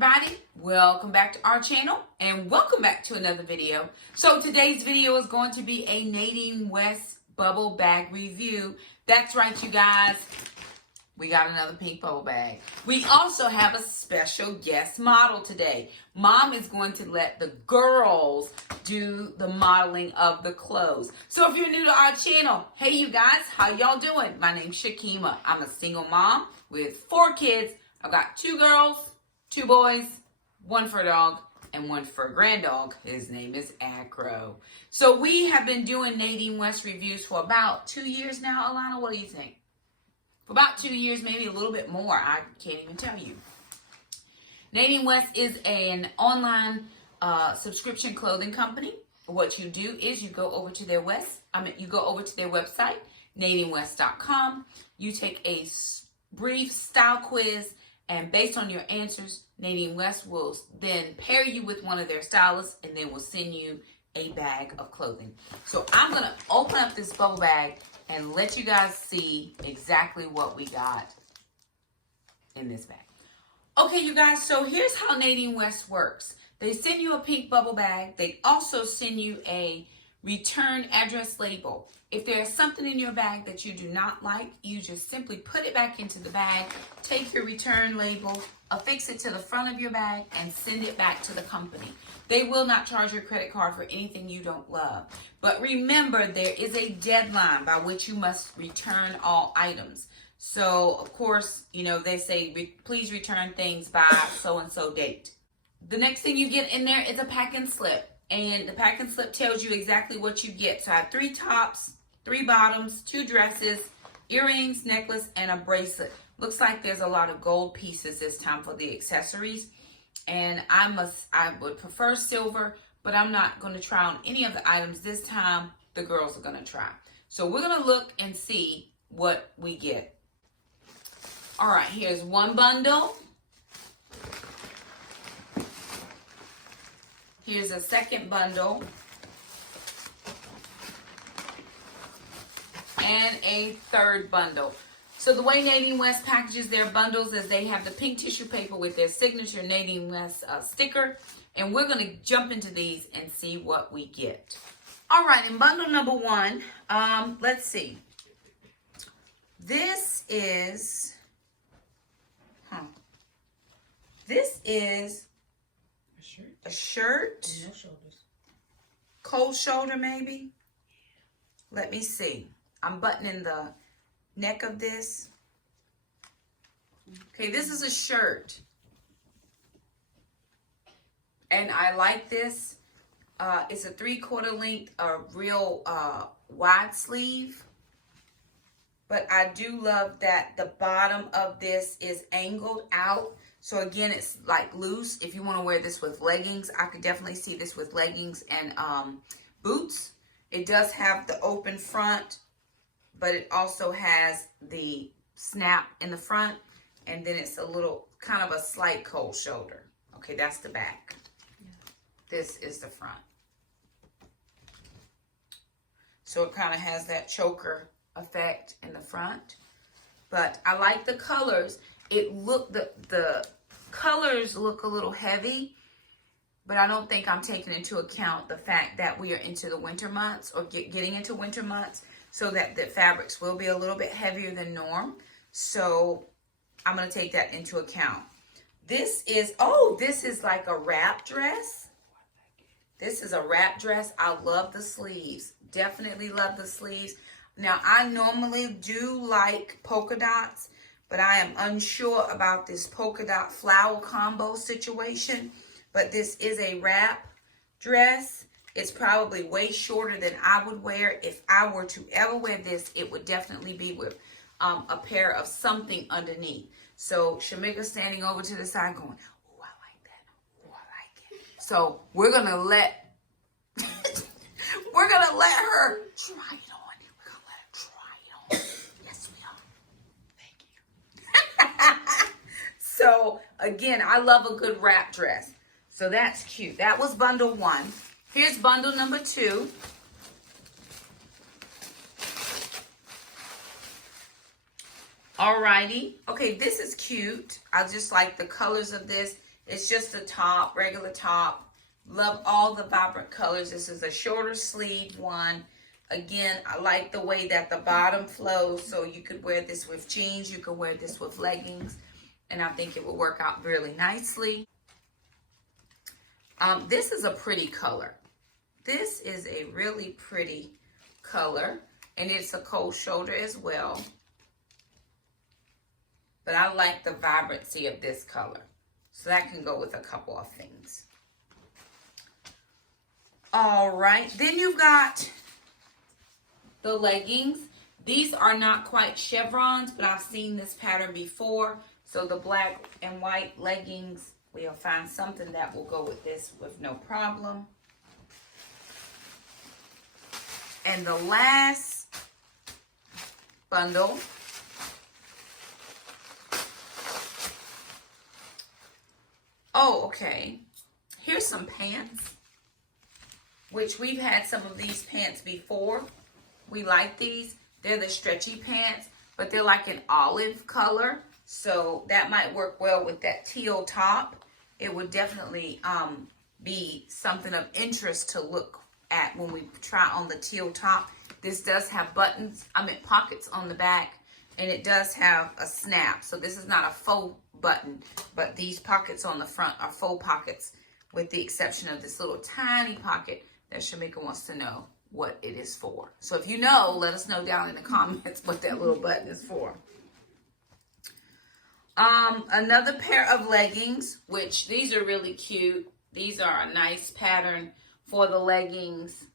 everybody, welcome back to our channel and welcome back to another video. So today's video is going to be a Nadine West bubble bag review. That's right, you guys, we got another pink bubble bag. We also have a special guest model today. Mom is going to let the girls do the modeling of the clothes. So if you're new to our channel, hey you guys, how y'all doing? My name's Shakema. I'm a single mom with 4 kids. I've got 2 girls, 2 boys, 1 fur dog, and 1 fur grand dog. His name is Acro. So we have been doing Nadine West reviews for about 2 years now. Alana, what do you think? For about 2 years, maybe a little bit more. I can't even tell you. Nadine West is an online subscription clothing company. What you do is you go over to their website, NadineWest.com. You take a brief style quiz, and based on your answers, Nadine West will then pair you with one of their stylists, and then will send you a bag of clothing. So I'm going to open up this bubble bag and let you guys see exactly what we got in this bag. Okay, you guys, so here's how Nadine West works. They send you a pink bubble bag. They also send you a return address label. If there's something in your bag that you do not like, you just simply put it back into the bag, take your return label, affix it to the front of your bag, and send it back to the company. They will not charge your credit card for anything you don't love. But remember, there is a deadline by which you must return all items. So, of course, you know, they say, please return things by so-and-so date. The next thing you get in there is a packing slip. And the packing slip tells you exactly what you get. So I have 3 tops, 3 bottoms, 2 dresses, earrings, necklace, and a bracelet. Looks like there's a lot of gold pieces this time for the accessories. And I would prefer silver, but I'm not going to try on any of the items this time. The girls are going to try. So we're going to look and see what we get. All right, here's one bundle. Here's a second bundle. And a third bundle. So the way Nadine West packages their bundles is they have the pink tissue paper with their signature Nadine West sticker. And we're going to jump into these and see what we get. All right, in bundle number 1, let's see. This is, a shirt. No shoulders. Cold shoulder, maybe. Let me see. I'm buttoning the neck of this. Okay, this is a shirt. And I like this. It's a 3/4 length, real wide sleeve. But I do love that the bottom of this is angled out. So again, it's like loose. If you want to wear this with leggings, I could definitely see this with leggings and boots. It does have the open front, but it also has the snap in the front. And then it's a little, kind of a slight cold shoulder. Okay, that's the back. Yeah. This is the front. So it kind of has that choker effect in the front. But I like the colors. The colors look a little heavy, but I don't think I'm taking into account the fact that we are into the winter months, or getting into winter months, so that the fabrics will be a little bit heavier than norm. So I'm going to take that into account. This is like a wrap dress. This is a wrap dress. I love the sleeves. Definitely love the sleeves. Now, I normally do like polka dots, but I am unsure about this polka dot flower combo situation. But this is a wrap dress. It's probably way shorter than I would wear. If I were to ever wear this, it would definitely be with a pair of something underneath. So Shamika's standing over to the side going, oh, I like that. Oh, I like it. So we're going to let her try it on. We're going to let her try it on. Yes, we are. Thank you. So again, I love a good wrap dress. So that's cute. That was bundle 1. Here's bundle number 2. Alrighty. Okay, this is cute. I just like the colors of this. It's just a top, regular top. Love all the vibrant colors. This is a shorter sleeve one. Again, I like the way that the bottom flows. So you could wear this with jeans. You could wear this with leggings. And I think it will work out really nicely. This is a pretty color. This is a really pretty color. And it's a cold shoulder as well. But I like the vibrancy of this color. So that can go with a couple of things. All right. Then you've got the leggings. These are not quite chevrons, but I've seen this pattern before. So the black and white leggings, we'll find something that will go with this with no problem. And the last bundle okay. Here's some pants, which we've had some of these pants before. We like these. They're the stretchy pants, but they're like an olive color. So that might work well with that teal top. It would definitely be something of interest to look at when we try on the teal top. This does have buttons, pockets on the back, and it does have a snap. So this is not a faux button, but these pockets on the front are faux pockets, with the exception of this little tiny pocket that Shakema wants to know what it is for. So if you know, let us know down in the comments what that little button is for. Another pair of leggings, which these are really cute. These are a nice pattern for the leggings.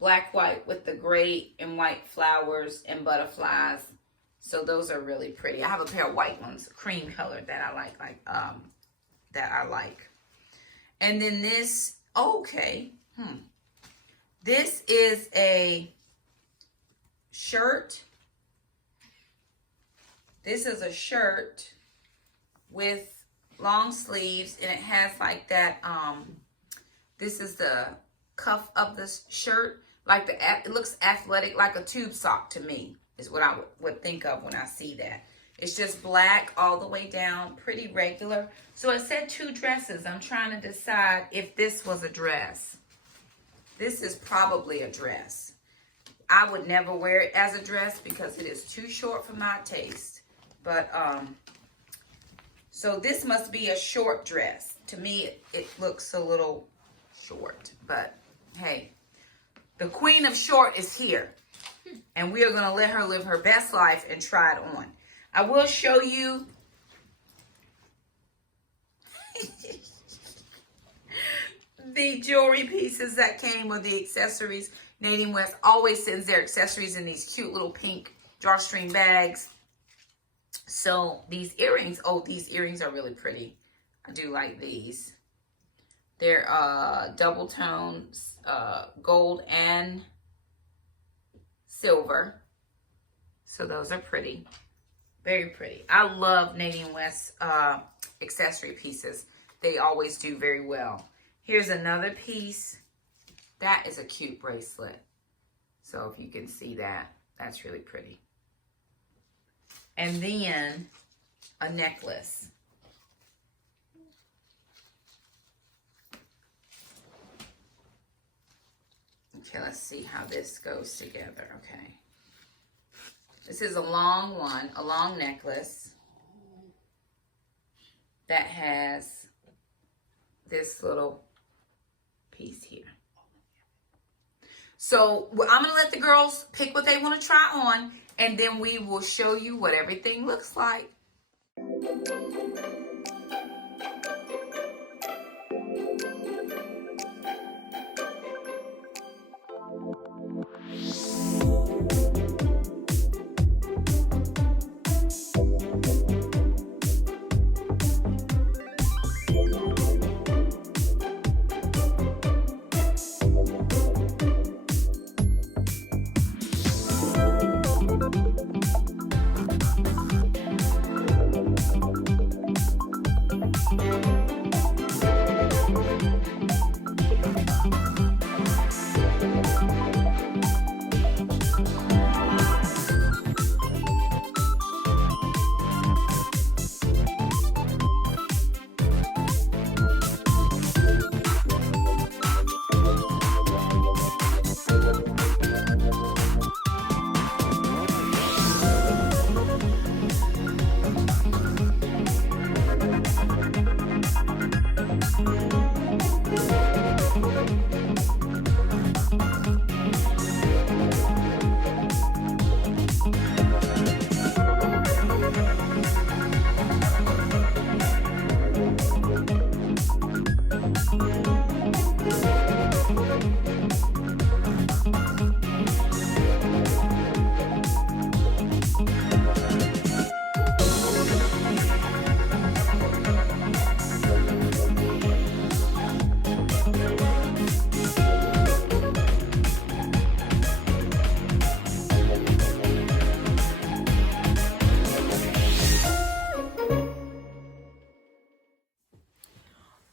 Black, white with the gray and white flowers and butterflies. So those are really pretty. I have a pair of white ones, cream color, that I like. And then this, this is a shirt. This is a shirt with long sleeves, and it has like that, this is the cuff of this shirt. Like it looks athletic, like a tube sock to me, is what I would think of when I see that. It's just black all the way down, pretty regular. So it said 2 dresses. I'm trying to decide if this was a dress. This is probably a dress. I would never wear it as a dress because it is too short for my taste. But, so this must be a short dress. To me, it looks a little short. But, hey, the queen of short is here. And we are going to let her live her best life and try it on. I will show you the jewelry pieces that came with the accessories. Nadine West always sends their accessories in these cute little pink drawstring bags. So these earrings, these earrings are really pretty. I do like these. They're double tones, gold and silver. So those are pretty. Very pretty. I love Nadine West accessory pieces. They always do very well. Here's another piece. That is a cute bracelet. So if you can see that, that's really pretty. And then a necklace. Okay, let's see how this goes together. Okay. This is a long one, a long necklace that has this little piece here. So I'm going to let the girls pick what they want to try on, and then we will show you what everything looks like.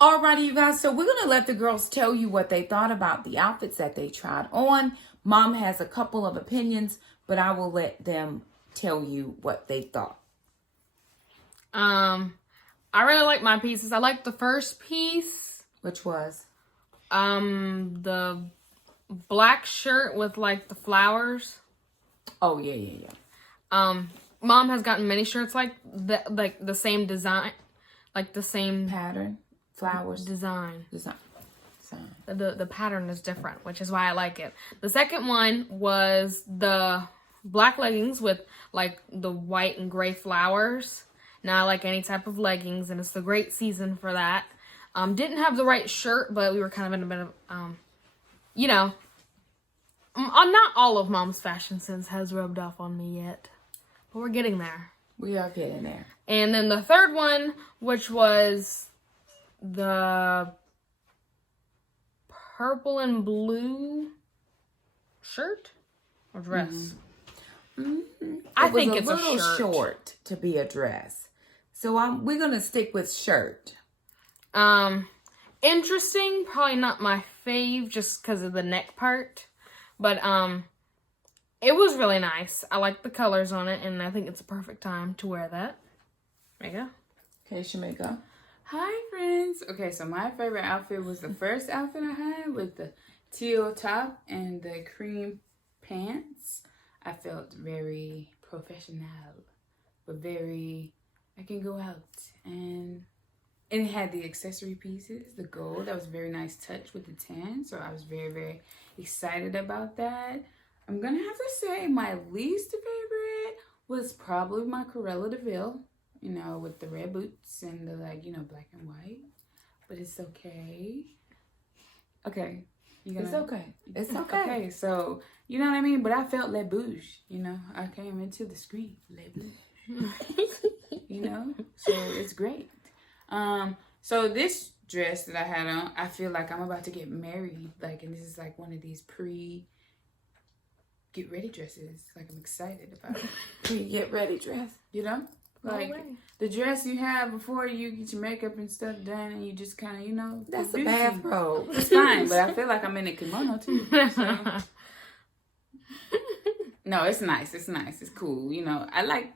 Alrighty, you guys. So we're going to let the girls tell you what they thought about the outfits that they tried on. Mom has a couple of opinions, but I will let them tell you what they thought. I really like my pieces. I like the first piece. Which was? The black shirt with like the flowers. Oh, yeah. Mom has gotten many shirts like the same design, like the same Pattern, flowers, design. The pattern is different, which is why I like it. The second one was the black leggings with like the white and gray flowers. Now I like any type of leggings, and it's the great season for that. Didn't have the right shirt, but we were kind of in a bit of, you know, not all of Mom's fashion sense has rubbed off on me yet, but we're getting there. We are getting there. And then the third one, which was the purple and blue shirt or dress. I think it's a little short to be a dress. So we're going to stick with shirt. Interesting. Probably not my fave just because of the neck part. But it was really nice. I like the colors on it, and I think it's a perfect time to wear that. There you go. Okay, Shakema. Hi, friends. Okay, so my favorite outfit was the first outfit I had with the teal top and the cream pants. I felt very professional, but very, I can go out. And it had the accessory pieces, the gold. That was a very nice touch with the tan. So I was very, very excited about that. I'm going to have to say my least favorite was probably my Corella DeVille, you know, with the red boots and the, like, you know, black and white. But it's okay. Okay. It's okay. It's okay. Okay, so, you know what I mean? But I felt Le Bouge, you know? I came into the screen, Le Bouge. You know? So, it's great. So this dress that I had on, I feel like I'm about to get married. Like, and this is like one of these get ready dresses. Like, I'm excited about it. Pre-get ready dress. You know? Like, the dress you have before you get your makeup and stuff done, and you just kind of, you know. That's a bathrobe. It's fine, but I feel like I'm in a kimono, too. So. No, it's nice. It's nice. It's cool. You know, I like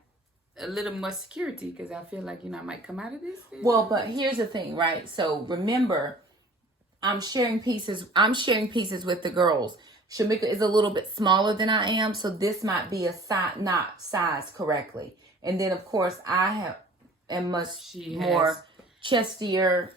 a little more security because I feel like, you know, I might come out of this. Well, but here's the thing, right? So remember, I'm sharing pieces with the girls. Shakema is a little bit smaller than I am, so this might be a not sized correctly. And then, of course, I am much more chestier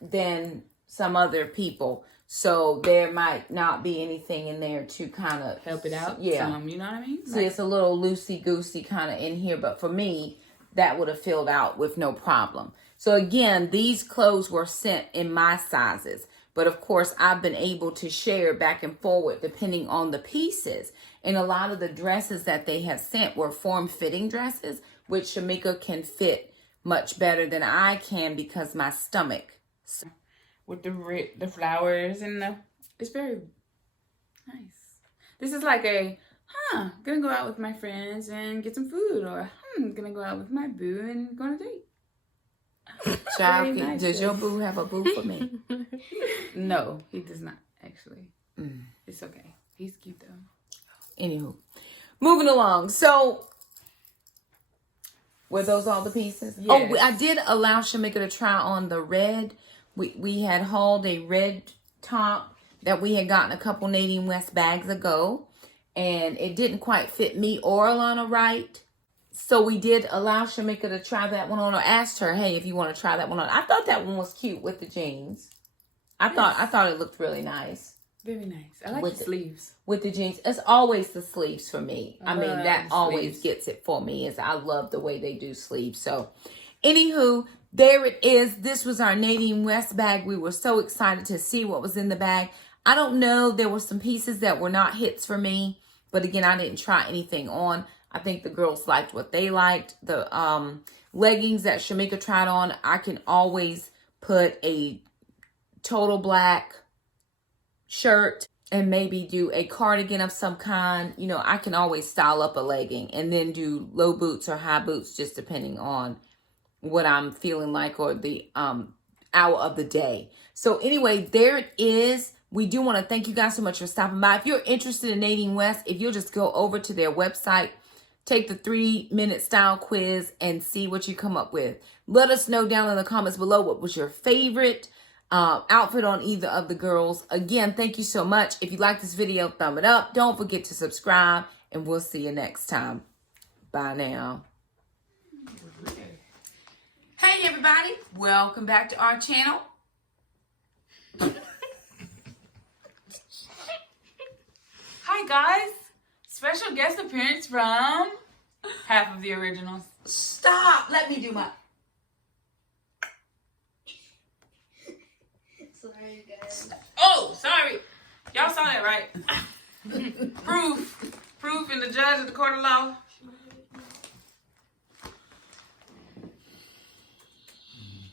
than some other people. So there might not be anything in there to kind of help it out. Yeah. You know what I mean? See, it's a little loosey-goosey kind of in here. But for me, that would have filled out with no problem. So again, these clothes were sent in my sizes. But of course, I've been able to share back and forward depending on the pieces. And a lot of the dresses that they have sent were form-fitting dresses, which Shakema can fit much better than I can because my stomach. With the flowers and it's very nice. This is like gonna go out with my friends and get some food, or gonna go out with my boo and go on a date. Child, nice. Does your boo have a boo for me? No, he does not, actually. It's okay. He's cute, though. Anywho, moving along. So, were those all the pieces? Yes. Oh, I did allow Shakema to try on the red. We had hauled a red top that we had gotten a couple Nadine West bags ago. And it didn't quite fit me or Alana right. So we did allow Shakema to try that one on, or asked her, hey, if you want to try that one on. I thought that one was cute with the jeans. I thought it looked really nice. Very nice. I like the sleeves. With the jeans. It's always the sleeves for me. I mean, that always gets it for me. Is I love the way they do sleeves. So, anywho, there it is. This was our Nadine West bag. We were so excited to see what was in the bag. I don't know. There were some pieces that were not hits for me. But again, I didn't try anything on. I think the girls liked what they liked. The leggings that Shakema tried on, I can always put a total black shirt and maybe do a cardigan of some kind. You know, I can always style up a legging and then do low boots or high boots, just depending on what I'm feeling like or the hour of the day. So anyway, there it is. We do want to thank you guys so much for stopping by. If you're interested in Nadine West, if you'll just go over to their website, take the 3-minute style quiz and see what you come up with. Let us know down in the comments below what was your favorite outfit on either of the girls. Again, thank you so much. If you like this video, thumb it up. Don't forget to subscribe, and we'll see you next time. Bye now. Hey everybody, welcome back to our channel. Hi guys, special guest appearance from half of the originals. Stop, let me do my... Sorry, guys. Oh, sorry. Y'all saw that, right? Proof in the judge of the court of law.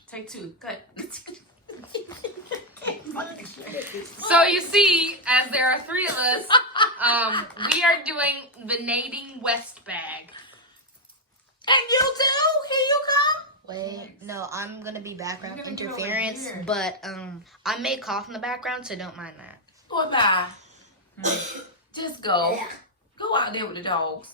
Take 2. Cut. So you see, as there are 3 of us, we are doing the Nadine West bag. And you too? Here you come? Wait, no, I'm gonna be background You're gonna get over interference, here. but I may cough in the background, so don't mind that. Or bye. Just go. Go out there with the dogs.